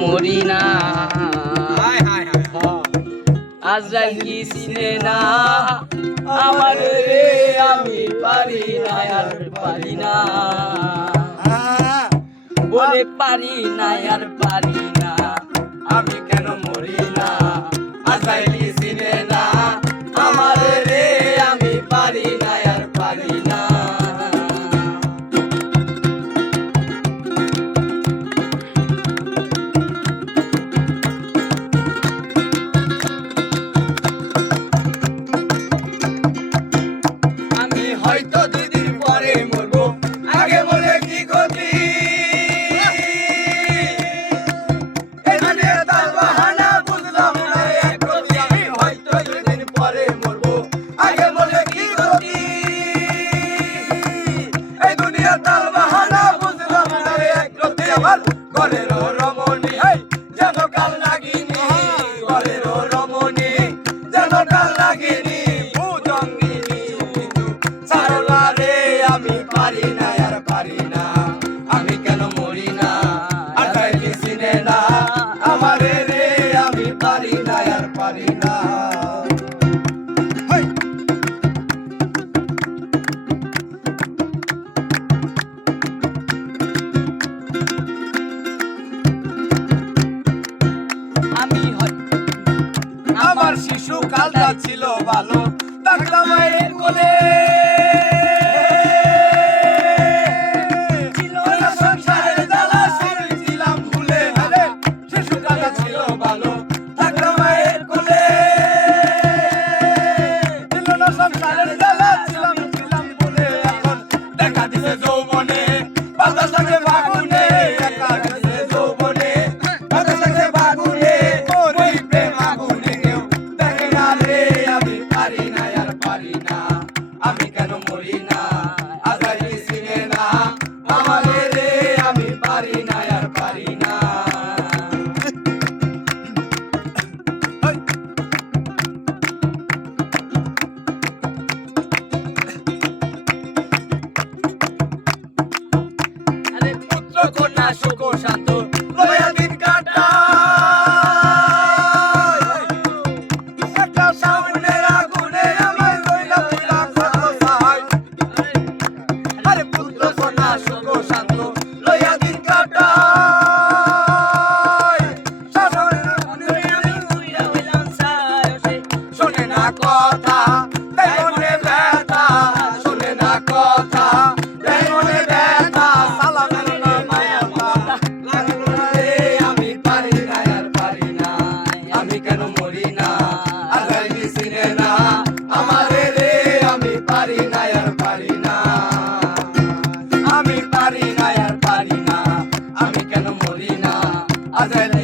মরি না আজরাইল কি চিনে না আমার রে আমি পারি না আর পারি না বলে পারি না আর পারি না আমি কেন মরি না আজরাইল কি চিনে না আমার রে আমি পারি না আর পারি না হয়তো দুদিন পরে মরবো আগে বলে কি ক্ষতি তার বাহানা বুঝলাম না একরতি আমি হয়তো দুদিন পরে মরবো আগে বলে কি ক্ষতি এই দুনিয়া তার বাহানা বুঝলাম না একরতি আমার ঘরের রমণী যেন কাল লাগিনি ঘরের রমণী যেন কাল লাগিনি আমি পারি না আর পারি না আমি কেন মরি না আজরাইল কি চিনে না আমারে রে আমি পারি না আর পারি না আমি আমার শিশুকালটা ছিল ভালো থাকলাম মায়ের কোলে আমি কেন মরি না আজরাইল কি চিনে না আমারে রে আমি পারি না আর পারি না আরে পুত্র কন্যা সুখ শান্ত লয়া দিন কাটা আমি কেন মরি না আজরাইল কি চিনে না আমারে রে আমি পারি না আর পারি না আমি পারি না আর পারি না আমি কেন মরি না আজরাইল